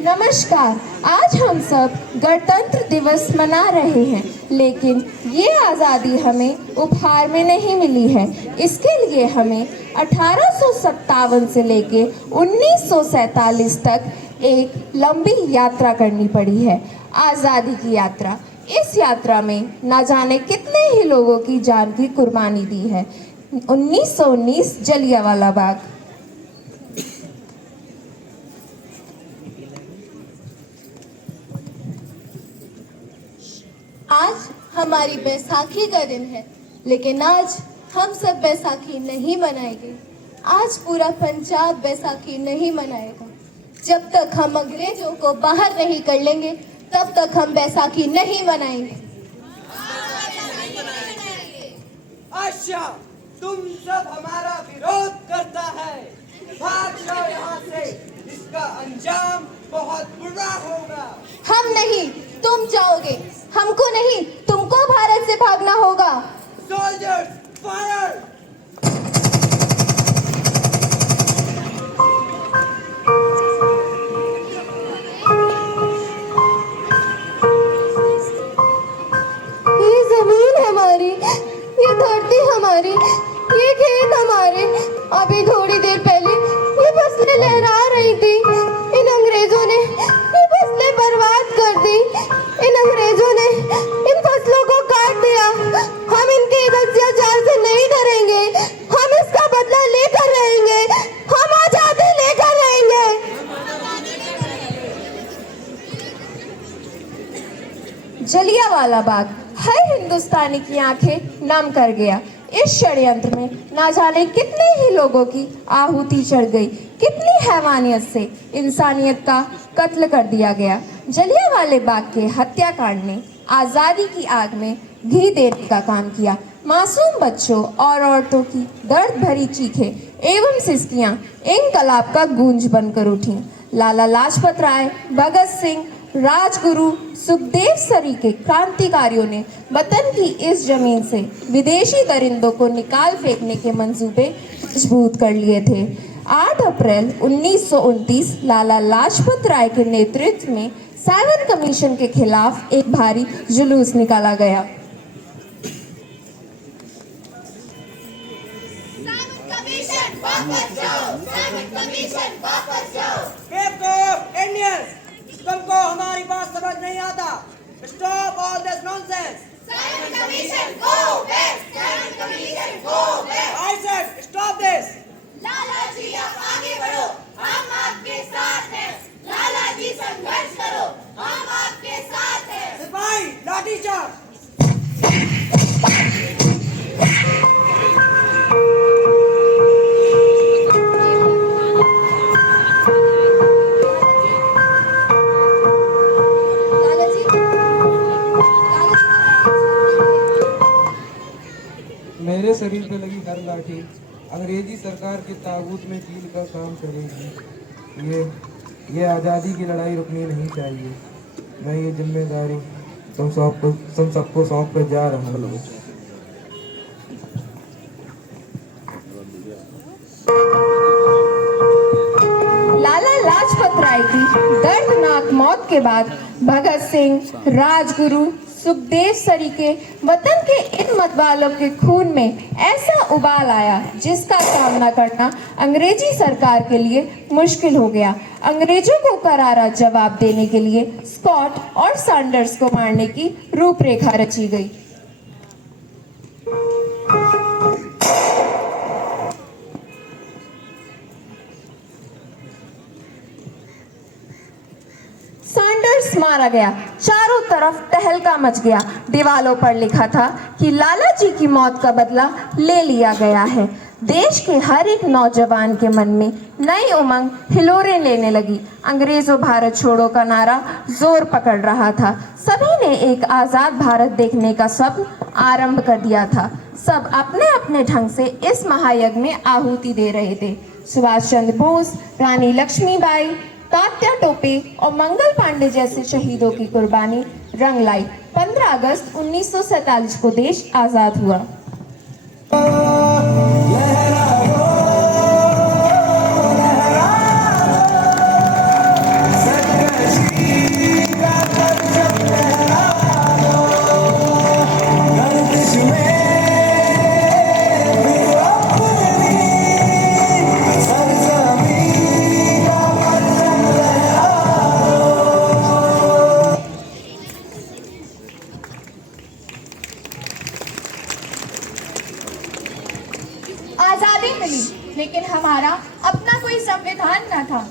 नमस्कार। आज हम सब गणतंत्र दिवस मना रहे हैं, लेकिन ये आज़ादी हमें उपहार में नहीं मिली है। इसके लिए हमें 1857 से लेके 1947 तक एक लंबी यात्रा करनी पड़ी है, आज़ादी की यात्रा। इस यात्रा में ना जाने कितने ही लोगों की जान की कुर्बानी दी है। 1919 जलियांवाला बाग। आज हमारी बैसाखी का दिन है, लेकिन आज हम सब बैसाखी नहीं मनाएंगे। आज पूरा पंजाब बैसाखी नहीं मनाएगा। जब तक हम अंग्रेजों को बाहर नहीं कर लेंगे, तब तक हम बैसाखी नहीं मनाएंगे। अच्छा, तुम सब हमारा विरोध करता है। भाग जाओ यहाँ से, इसका अंजाम बहुत बुरा होगा। हम नहीं, तुम जाओगे। हमको नहीं, तुमको भारत से भागना होगा। Soldiers, fire! ये जमीन हमारी, ये धरती हमारी, ये खेत हमारे। अभी थोड़ी देर पहले ये फसलें लहरा रही थी। इन अंग्रेजों ने ये फसलें बर्बाद कर दी। इन अंग्रेजों ने इन फसलों को काट दिया। हम इनके अत्याचार से नहीं डरेंगे। हम इसका बदला लेकर रहेंगे। हम आजादी लेकर रहेंगे। जलियांवाला बाग हर हिंदुस्तानी की आंखें नम कर गया। इस षड्यंत्र में ना जाने कितने ही लोगों की आहुति चढ़ गई, कितनी हैवानियत से इंसानियत का कत्ल कर दिया गया। जलियांवाले बाग के हत्याकांड ने आज़ादी की आग में घी देने का काम किया। मासूम बच्चों और औरतों की दर्द भरी चीखें एवं सिसकियां इंकलाब का गूंज बनकर उठीं। लाला लाजपत राय, भगत सिंह, राजगुरु, सुखदेव सरीखे क्रांतिकारियों ने वतन की इस जमीन से विदेशी दरिंदों को निकाल फेंकने के मंसूबे मजबूत कर लिए थे। 8 अप्रैल 1929 लाला लाजपत राय के नेतृत्व में 7 कमीशन के खिलाफ एक भारी जुलूस निकाला गया। तुमको हमारी बात समझ नहीं आता। Stop all this nonsense. Simon Commission, go back. Simon Commission, go back. I said stop this. लाला जी आप आगे बढ़ो, हम आपके साथ हैं। लाला जी संघर्ष करो, हम आपके साथ हैं। सिपाही लाठी चार्ज। मेरे शरीर पे लगी हर लाठी अंग्रेजी सरकार के ताबूत में कील का काम करेगी। ये आज़ादी की लड़ाई रुकनी नहीं चाहिए। मैं ये जिम्मेदारी तुम सबको सौंप कर जा रहा हूँ। लाला लाजपत राय की दर्दनाक मौत के बाद भगत सिंह, राजगुरु, सुखदेव सरीखे वतन के इन मतवालों के खून में ऐसा उबाल आया जिसका सामना करना अंग्रेजी सरकार के लिए मुश्किल हो गया। अंग्रेजों को करारा जवाब देने के लिए स्कॉट और सैंडर्स को मारने की रूपरेखा रची गई। सैंडर्स मारा गया। चारों तरफ तहलका मच गया। दीवालों पर लिखा था कि लाला जी की मौत का बदला ले लिया गया है। देश के हर एक नौजवान के मन में नई उमंग हिलोरें लेने लगी। अंग्रेजों भारत छोड़ो का नारा जोर पकड़ रहा था। सभी ने एक आज़ाद भारत देखने का स्वप्न आरंभ कर दिया था। सब अपने अपने ढंग से इस महायज्ञ में आहुति दे रहे थे। सुभाष चंद्र बोस, रानी लक्ष्मीबाई, तात्या टोपे और मंगल पांडे जैसे शहीदों की कुर्बानी रंग लाई। 15 अगस्त 1947 को देश आजाद हुआ। आज़ादी मिली, लेकिन हमारा अपना कोई संविधान न था।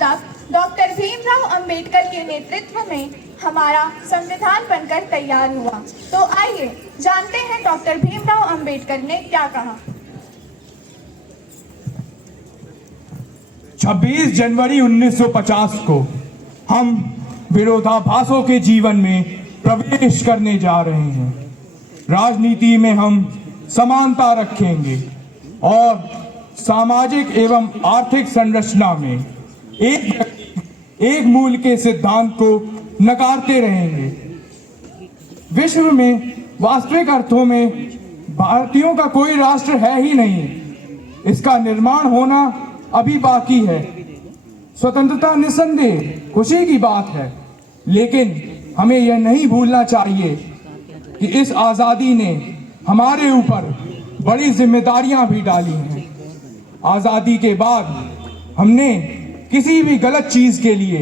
तब डॉक्टर भीमराव अंबेडकर के नेतृत्व में हमारा संविधान बनकर तैयार हुआ। तो आइए जानते हैं डॉक्टर भीमराव अंबेडकर ने क्या कहा। 26 जनवरी 1950 को हम विरोधाभासों के जीवन में प्रवेश करने जा रहे हैं। राजनीति में हम समानता रखेंगे और सामाजिक एवं आर्थिक संरचना में एक मूल के सिद्धांत को नकारते रहेंगे। विश्व में वास्तविक अर्थों में भारतीयों का कोई राष्ट्र है ही नहीं। इसका निर्माण होना अभी बाकी है। स्वतंत्रता निस्संदेह खुशी की बात है, लेकिन हमें यह नहीं भूलना चाहिए कि इस आज़ादी ने हमारे ऊपर बड़ी जिम्मेदारियां भी डाली हैं। आज़ादी के बाद हमने किसी भी गलत चीज के लिए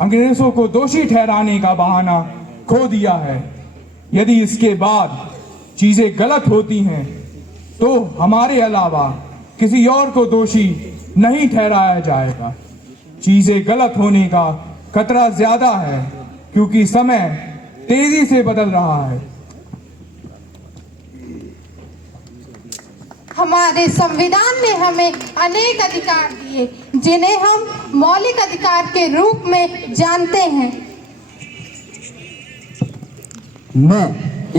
अंग्रेजों को दोषी ठहराने का बहाना खो दिया है। यदि इसके बाद चीजें गलत होती हैं तो हमारे अलावा किसी और को दोषी नहीं ठहराया जाएगा। चीजें गलत होने का खतरा ज्यादा है क्योंकि समय तेजी से बदल रहा है। हमारे संविधान ने हमें अनेक अधिकार दिए जिन्हें हम मौलिक अधिकार के रूप में जानते हैं। मैं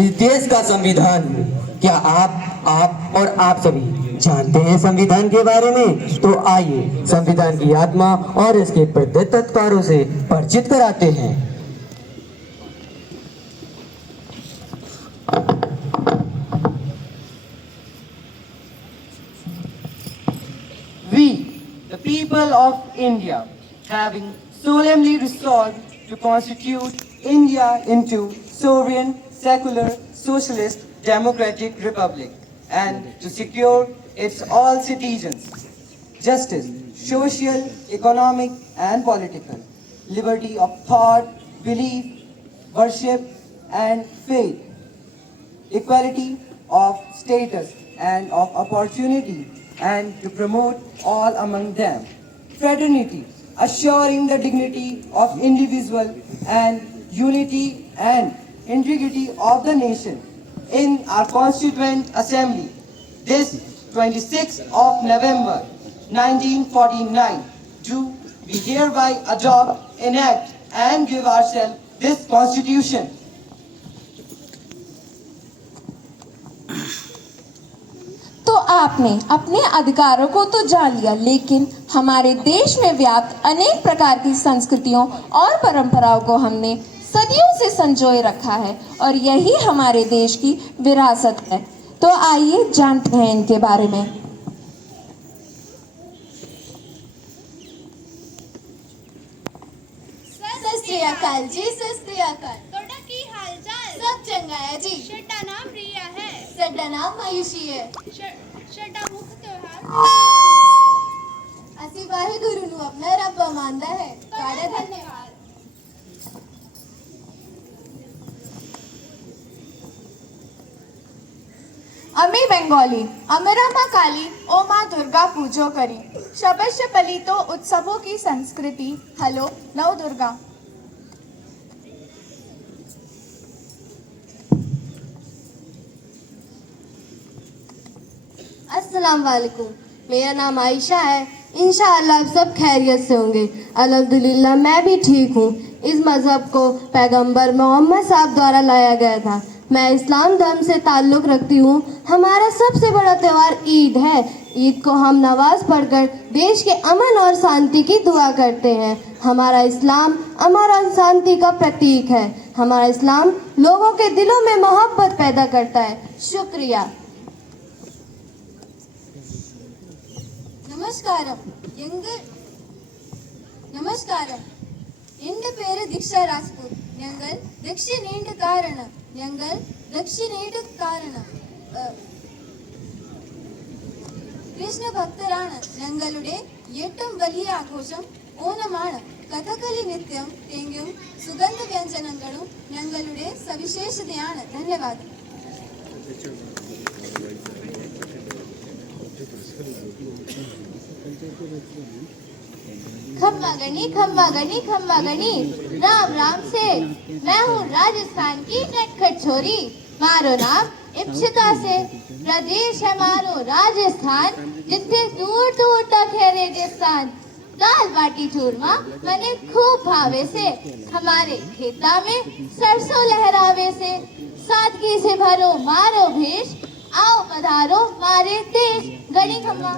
इस देश का संविधान हूँ। क्या आप और आप सभी जानते हैं संविधान के बारे में? तो आइए संविधान की आत्मा और इसके प्रत्येतात्कारों से परिचित कराते हैं। We, the people of India, having solemnly resolved to constitute India into sovereign, secular, socialist, democratic republic, and to secure its all citizens justice, social, economic, and political, liberty of thought, belief, worship, and faith, equality of status and of opportunity, and to promote all among them fraternity, assuring the dignity of individual and unity and integrity of the nation. In our Constituent Assembly, this 26th of November 1949, do we hereby adopt, enact, and give ourselves this Constitution. तो आपने अपने अधिकारों को तो जान लिया, लेकिन हमारे देश में व्याप्त अनेक प्रकार की संस्कृतियों और परंपराओं को हमने सदियों से संजोए रखा है और यही हमारे देश की विरासत है। तो आइए जानते हैं इनके बारे में। सत श्री अकाल जी, सत श्री अकाल। तोड़ा की हालचाल सब चंगा है जी। शड्डा नाम रिया है। सड्डा नाम आयुषी है। शड्डा मुख त्योहार ਅਸੀਂ ਵਾਹਿਗੁਰੂ ਨੂੰ ਆਪਣਾ ਰੱਬ ਮੰਨਦਾ ਹੈ। ਤੁਹਾਡਾ ਧੰਨਵਾਦ। अमी बंगाली अमरा माँ काली ओ माँ दुर्गा पूजो करी शबश पली तो उत्सवों की संस्कृति हलो नव दुर्गा। अस्सलाम वालेकुम। मेरा नाम आयशा है। इंशाअल्लाह आप सब खैरियत से होंगे। अल्हम्दुलिल्लाह मैं भी ठीक हूँ। इस मज़हब को पैगंबर मोहम्मद साहब द्वारा लाया गया था। मैं इस्लाम धर्म से ताल्लुक़ रखती हूँ। हमारा सबसे बड़ा त्यौहार ईद है। ईद को हम नमाज पढ़कर देश के अमन और शांति की दुआ करते हैं। हमारा इस्लाम अमन और शांति का प्रतीक है। हमारा इस्लाम लोगों के दिलों में मोहब्बत पैदा करता है। शुक्रिया। നമസ്കാരം എൻ്റെ പേര് ദീക്ഷ രാജ്പൂത്. ഞങ്ങൾ ദക്ഷിണേന്ത്യക്കാരാണ്. കൃഷ്ണ ഭക്തരാണ്. ഞങ്ങളുടെ ഏറ്റവും വലിയ ആഘോഷം ഓണമാണ്. കഥകളി നൃത്തം തെങ്ങും സുഗന്ധ വ്യഞ്ജനങ്ങളും ഞങ്ങളുടെ സവിശേഷതയാണ്. ധന്യവാദം. खम्मा गणी राम राम से। मैं हूँ राजस्थान की नटखट छोरी, मारो नाम इप्सिता से। प्रदेश है मारो राजस्थान, जिथे दूर दूर तक है रेगिस्तान। दाल बाटी चूरमा मने खूब भावे से, हमारे खेता में सरसों लहरावे से। सादगी से भरो मारो भेष, आओ पधारो मारे देश। गणी खम्मा।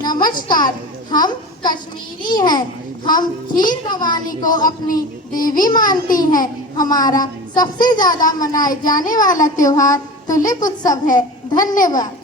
नमस्कार, हम कश्मीरी हैं। हम खीर भवानी को अपनी देवी मानती हैं। हमारा सबसे ज्यादा मनाए जाने वाला त्योहार तुलिप उत्सव है। धन्यवाद।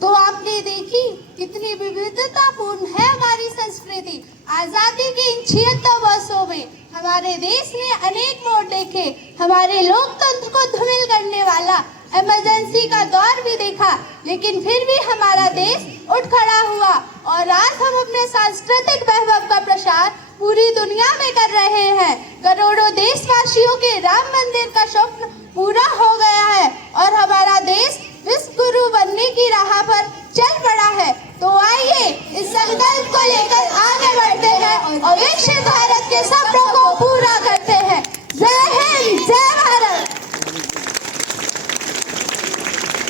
तो आपने देखी कितनी विविधतापूर्ण है हमारी संस्कृति। आजादी के इन 76 वर्षों में हमारे देश ने अनेक मोड़ देखे। हमारे लोकतंत्र को धूमिल करने वाला इमरजेंसी का दौर भी देखा, लेकिन फिर भी हमारा देश उठ खड़ा हुआ और आज हम अपने सांस्कृतिक वैभव का प्रसार पूरी दुनिया में कर रहे हैं। करोड़ों देशवासियों के राम मंदिर का